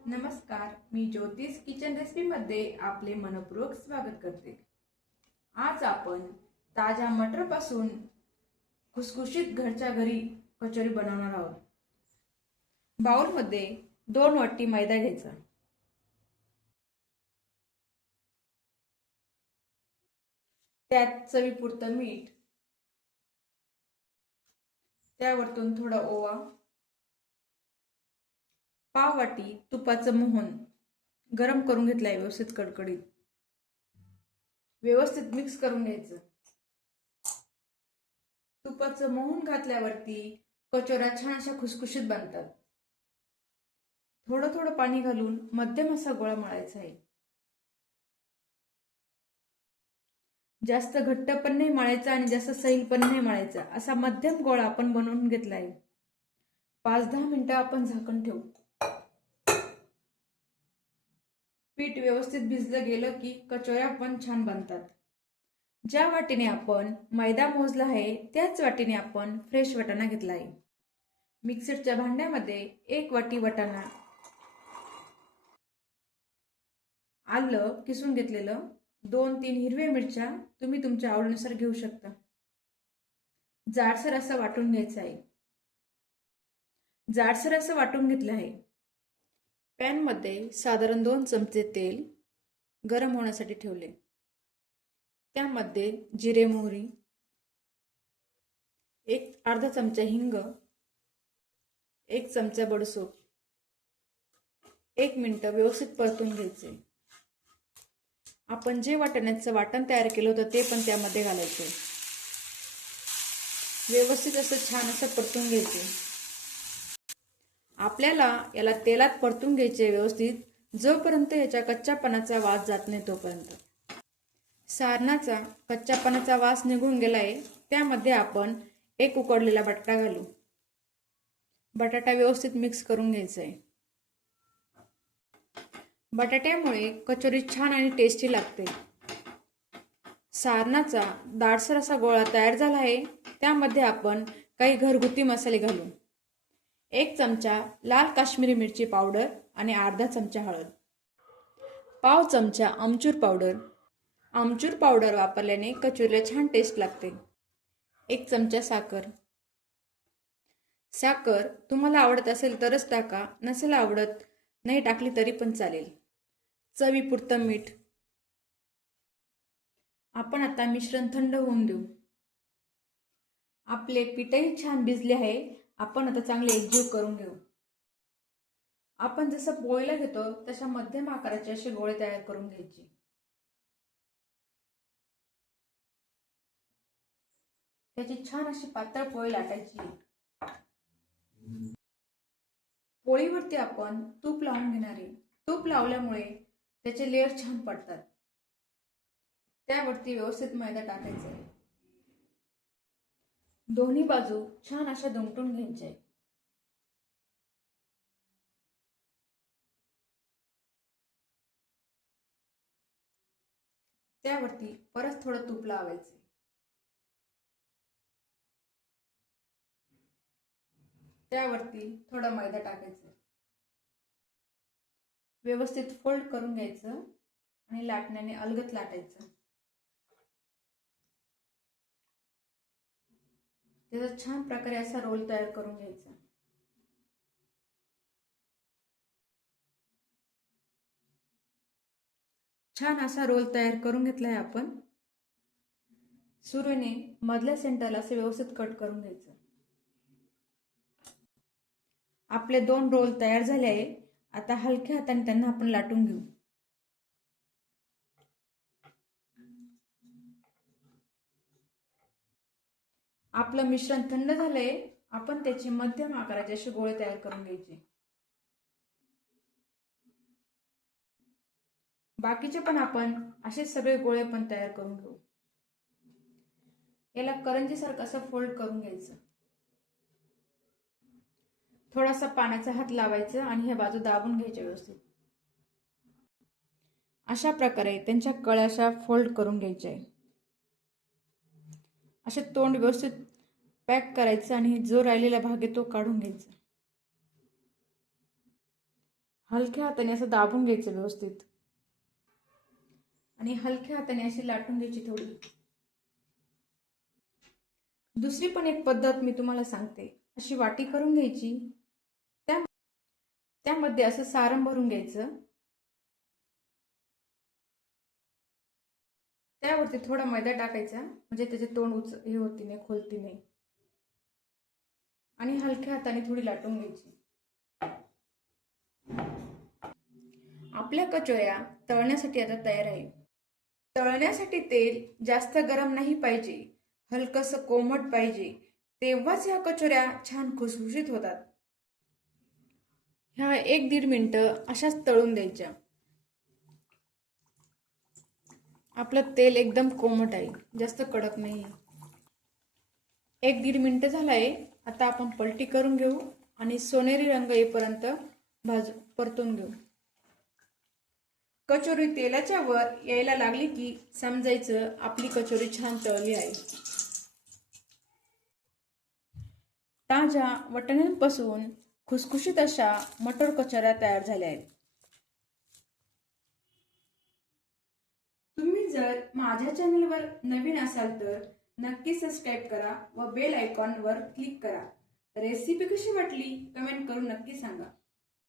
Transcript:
नमस्कार, मी ज्योतिष किचन रेसिपीमध्ये आपले मनपूर्वक स्वागत करते। आज आपण ताज्या मटरपासून खुसखुशीत घरच्या घरी कचोरी बनवणार आहोत। बाउलमध्ये 2 वाटी मैदा घ्यायचा, त्यात चवीपुरतं मीठ, त्यावरतून थोडा ओवा, पाव वाटी तुपाचं मोहन गरम करून घेतलंय व्यवस्थित कडकडीत, व्यवस्थित मिक्स करून घ्यायचं। तुपाचं मोहन घातल्यावरती कचोऱ्या छान अशा खुसखुशीत बनतात। थोडं थोडं पाणी घालून मध्यम असा गोळा मळायचा आहे। जास्त घट्ट पण नाही मळायचा आणि जास्त सैल पण नाही मळायचा, असा मध्यम गोळा आपण बनवून घेतलाय। 5-10 मिनिटं आपण झाकण ठेवू। पीठ व्यवस्थित भिजलं गेलं की कचोऱ्या पण छान बनतात। ज्या वाटीने आपण मैदा मोजला आहे त्याच वाटीने आपण फ्रेश वाटाणा घेतला आहे। मिक्सरच्या भांड्यामध्ये 1 वाटी वाटाणा, आलं किसून घेतलेलं, 2-3 हिरव्या मिरच्या तुम्ही तुमच्या आवडीनुसार घेऊ शकता। जाडसर असं वाटून घ्यायचं आहे। जाडसर असं वाटून घेतलं आहे। पॅनमध्ये साधारण 2 चमचे तेल गरम होण्यासाठी ठेवले। त्यामध्ये जिरे मोहरी, अर्धा चमचा हिंग, 1 चमचा बडीशेप, 1 मिनिट व्यवस्थित परतून घ्यायचे। आपण जे वाटाण्याचं वाटण तयार केलं होतं ते पण त्यामध्ये घालायचे। व्यवस्थित असं छान असं परतून घ्यायचे। आपल्याला याला तेलात परतून घ्यायचे व्यवस्थित, जोपर्यंत याच्या कच्च्यापणाचा वास जात नाही तोपर्यंत। सारणाचा कच्च्यापणाचा वास निघून गेलाय, त्यामध्ये आपण 1 उकडलेला बटाटा घालू। बटाटा व्यवस्थित मिक्स करून घ्यायचा आहे। बटाट्यामुळे कचोरी छान आणि टेस्टी लागते। सारणाचा दाटसर असा गोळा तयार झाला आहे, त्यामध्ये आपण काही घरगुती मसाले घालू। 1 चमचा लाल काश्मीरी मिरची पावडर आणि अर्धा चमचा हळद, पाव चमचा आमचूर पावडर। आमचूर पावडर वापरल्याने कचोरीला छान टेस्ट लागते। 1 चमचा साखर। साखर तुम्हाला आवडत असेल तरच टाका, नसेल आवडत नाही टाकली तरी पण चालेल। चवीपुरतं मीठ। आपण आता मिश्रण थंड होऊन देऊ। आपले पीठही छान भिजले आहे, आपण आता चांगले एकजीव करून घेऊ। आपण जसं पोळीला घेतो तशा मध्यम आकाराचे असे गोळे तयार करून घ्यायचे। त्याची छान अशी पातळ पोळी लाटायची। पोळीवरती आपण तूप लावून घेणार आहे। तूप लावल्यामुळे त्याचे लेयर छान पडतात। त्यावरती व्यवस्थित मैदा टाकायचा आहे। दोन्ही बाजू छान अशा दुमटून घ्यायच्या आहे। त्यावरती परत थोडं तूप लावायचे। त्यावरती थोडा मैदा टाकायचा, व्यवस्थित फोल्ड करून घ्यायचं आणि लाटण्याने अलगद लाटायचं। त्याचा छान प्रकारे असा रोल तयार करून घ्यायचा। छान असा रोल तयार करून घेतलाय आपण। सुरीने मधल्या सेंटरला असे व्यवस्थित कट करून घ्यायचं। आपले 2 रोल तयार झाले आहे। आता हलक्या हाताने त्यांना आपण लाटून घेऊ। आपलं मिश्रण थंड झालंय, आपण त्याचे मध्यम आकाराचे असे गोळे तयार करून घ्यायचे। बाकीचे पण आपण असे सगळे गोळे पण तयार करून घेऊ। याला करंजीसारखं असं फोल्ड करून घ्यायचं। थोडासा पाण्याचा हात लावायचा आणि ह्या बाजू दाबून घ्यायच्या व्यवस्थित। अशा प्रकारे त्यांच्या कळ्या अशा फोल्ड करून घ्यायच्या आहे। असे तोंड व्यवस्थित पॅक करायचं आणि जो राहिलेला भाग आहे तो काढून घ्यायचा। हलक्या हाताने असं दाबून घ्यायचं व्यवस्थित आणि हलक्या हाताने अशी लाटून घ्यायची थोडी. दुसरी पण एक पद्धत मी तुम्हाला सांगते. अशी वाटी करून घ्यायची, त्यामध्ये असं सारण भरून घ्यायचं, त्यावरती थोडा मैदा टाकायचा म्हणजे त्याचे तोंड हे होती नाही, खोलती नाही, आणि हलक्या हाताने थोडी लाटून घ्यायची. आपल्या कचोऱ्या तळण्यासाठी आता तयार आहे. तळण्यासाठी तेल जास्त गरम नाही पाहिजे, हलकसं कोमट पाहिजे, तेव्हाच ह्या कचोऱ्या छान खुसखुशीत होतात. ह्या 1-1.5 मिनिटं अशाच तळून द्यायच्या. आपलं तेल एकदम कोमट आहे, जास्त कडक नाही. 1-1.5 मिनिटं झालाय. आता आपण पलटी करून घेऊ आणि सोनेरी रंग येईपर्यंत परतून घेऊ. कचोरी तेलाच्या वर यायला लागली की समजायचं आपली कचोरी छान तळली आहे. ताज्या वाटाण्यांपासून खुसखुशीत अशा मटर कचोऱ्या तयार झाल्या आहेत. तुम्ही जर माझ्या चॅनलवर नवीन असाल तर नक्की सबस्क्राईब करा व बेल आयकॉनवर क्लिक करा. रेसिपी कशी वाटली कमेंट करून नक्की सांगा.